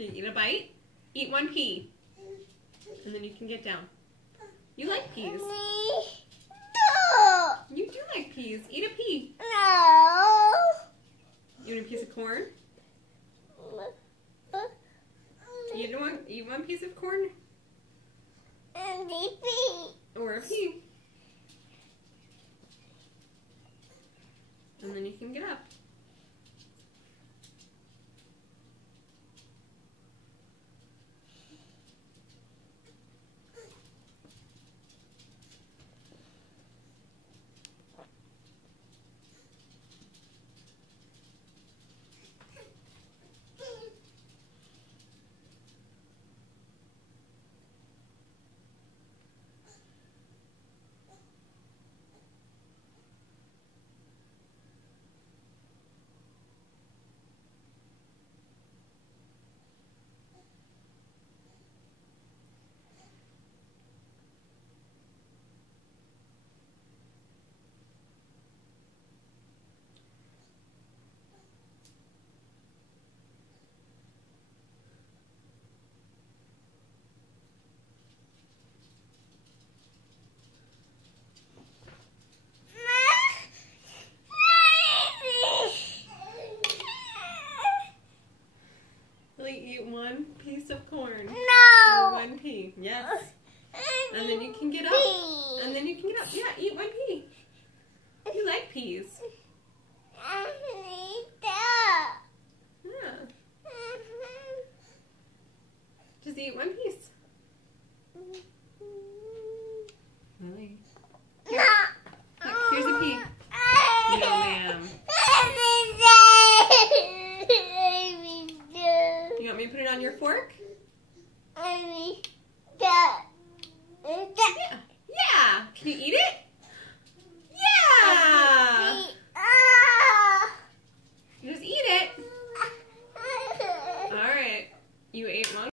Can you eat a bite? Eat one pea. And then you can get down. You like peas. No. You do like peas. Eat a pea. No. You want a piece of corn? You don't want eat one piece of corn? Or a pea. And then you can get up. Eat one piece of corn. No. Or one pea. Yes. And then you can get up. And then you can get up. Yeah, eat one pea. You like peas. Yeah. Just eat one piece. Really? Here. Look, here's a pea. No, ma'am. You want me to put it on your fork? Yeah. Yeah. Can you eat it?